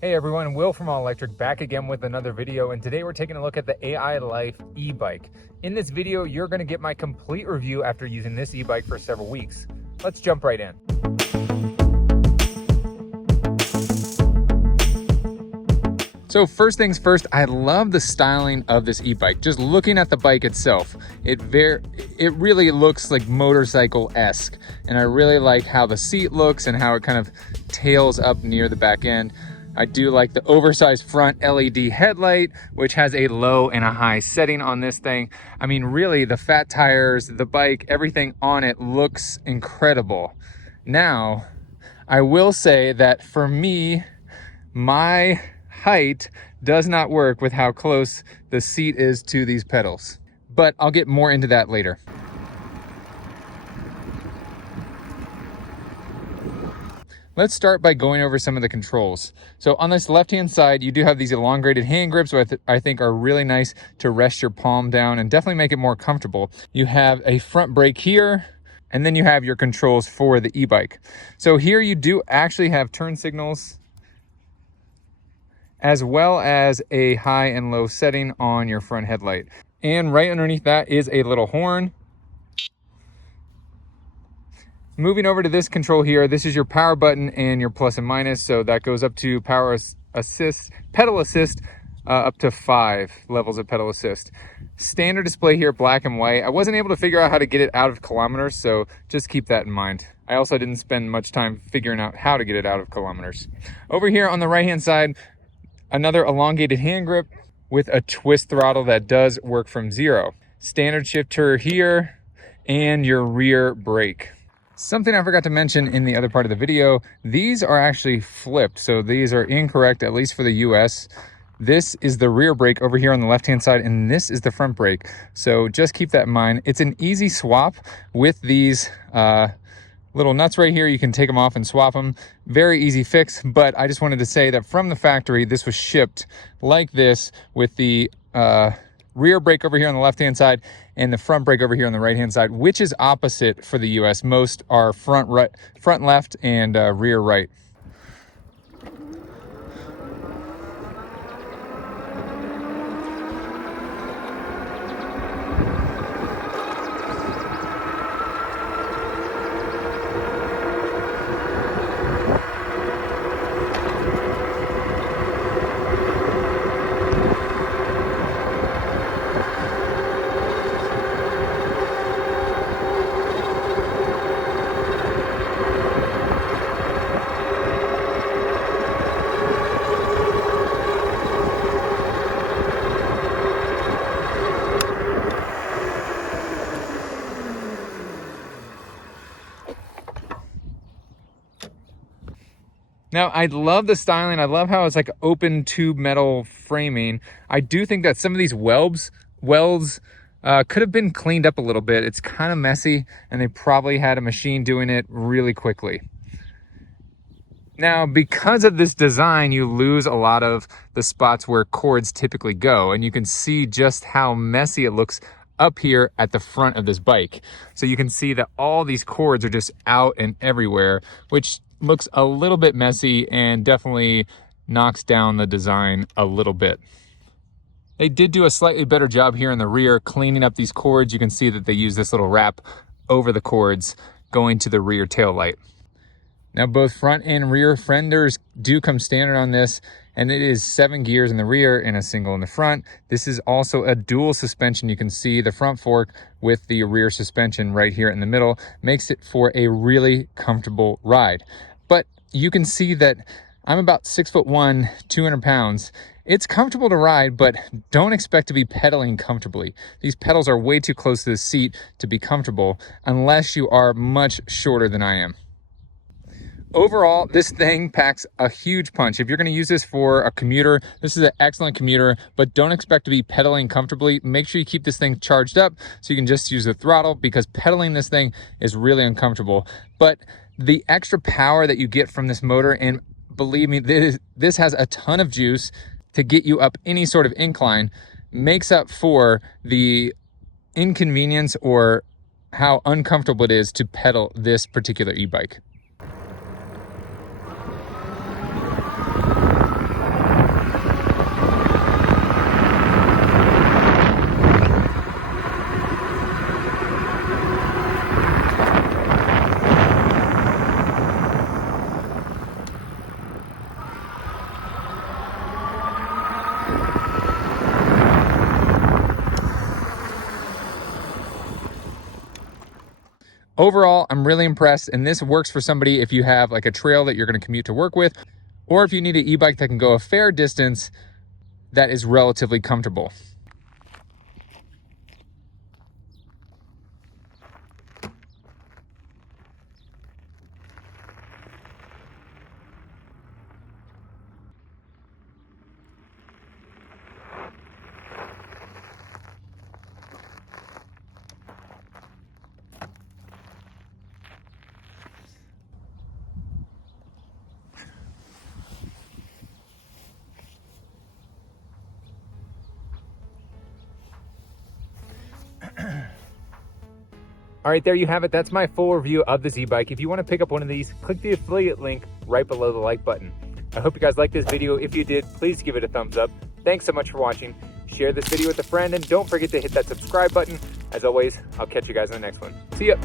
Hey everyone, Will from All Electric back again with another video, and today we're taking a look at the Ailife e-bike. In this video, you're going to get my complete review after using this e-bike for several weeks. Let's jump right in. So first things first, I love the styling of this e-bike. Just looking at the bike itself, it really looks like motorcycle-esque, and I really like how the seat looks and how it kind of tails up near the back end. I do like the oversized front LED headlight, which has a low and a high setting on this thing. I mean, really, the fat tires, the bike, everything on it looks incredible. Now, I will say that for me, my height does not work with how close the seat is to these pedals, but I'll get more into that later. Let's start by going over some of the controls. So on this left-hand side, you do have these elongated hand grips, which I think are really nice to rest your palm down and definitely make it more comfortable. You have a front brake here, and then you have your controls for the e-bike. So here you do actually have turn signals, as well as a high and low setting on your front headlight. And right underneath that is a little horn. Moving over to this control here, this is your power button and your plus and minus. So that goes up to power assist, pedal assist, up to 5 levels of pedal assist. Standard display here, black and white. I wasn't able to figure out how to get it out of kilometers, so just keep that in mind. I also didn't spend much time figuring out how to get it out of kilometers. Over here on the right-hand side, another elongated hand grip with a twist throttle that does work from 0. Standard shifter here, and your rear brake. Something I forgot to mention in the other part of the video, these are actually flipped, so these are incorrect, at least for the US. This is the rear brake over here on the left-hand side, and this is the front brake. So just keep that in mind. It's an easy swap with these little nuts right here. You can take them off and swap them. Very easy fix, but I just wanted to say that from the factory, this was shipped like this with the rear brake over here on the left-hand side and the front brake over here on the right-hand side, which is opposite for the US. Most are front left and rear right. Now, I love the styling. I love how it's like open tube metal framing. I do think that some of these welds could have been cleaned up a little bit. It's kind of messy, and they probably had a machine doing it really quickly. Now, because of this design, you lose a lot of the spots where cords typically go, and you can see just how messy it looks up here at the front of this bike. So you can see that all these cords are just out and everywhere, which looks a little bit messy and definitely knocks down the design a little bit. They did do a slightly better job here in the rear cleaning up these cords. You can see that they use this little wrap over the cords going to the rear tail light. Now, both front and rear fenders do come standard on this, and it is 7 gears in the rear and a single in the front. This is also a dual suspension. You can see the front fork with the rear suspension right here in the middle makes it for a really comfortable ride. But you can see that I'm about 6'1", 200 pounds. It's comfortable to ride, but don't expect to be pedaling comfortably. These pedals are way too close to the seat to be comfortable unless you are much shorter than I am. Overall, this thing packs a huge punch. If you're going to use this for a commuter, this is an excellent commuter, but don't expect to be pedaling comfortably. Make sure you keep this thing charged up so you can just use the throttle, because pedaling this thing is really uncomfortable. But the extra power that you get from this motor, and believe me, this has a ton of juice to get you up any sort of incline, makes up for the inconvenience or how uncomfortable it is to pedal this particular e-bike. Overall, I'm really impressed, and this works for somebody if you have like a trail that you're going to commute to work with, or if you need an e-bike that can go a fair distance that is relatively comfortable. All right, there you have it. That's my full review of this e-bike. If you want to pick up one of these, click the affiliate link right below the like button. I hope you guys liked this video. If you did, please give it a thumbs up. Thanks so much for watching. Share this video with a friend, and don't forget to hit that subscribe button. As always, I'll catch you guys in the next one. See ya.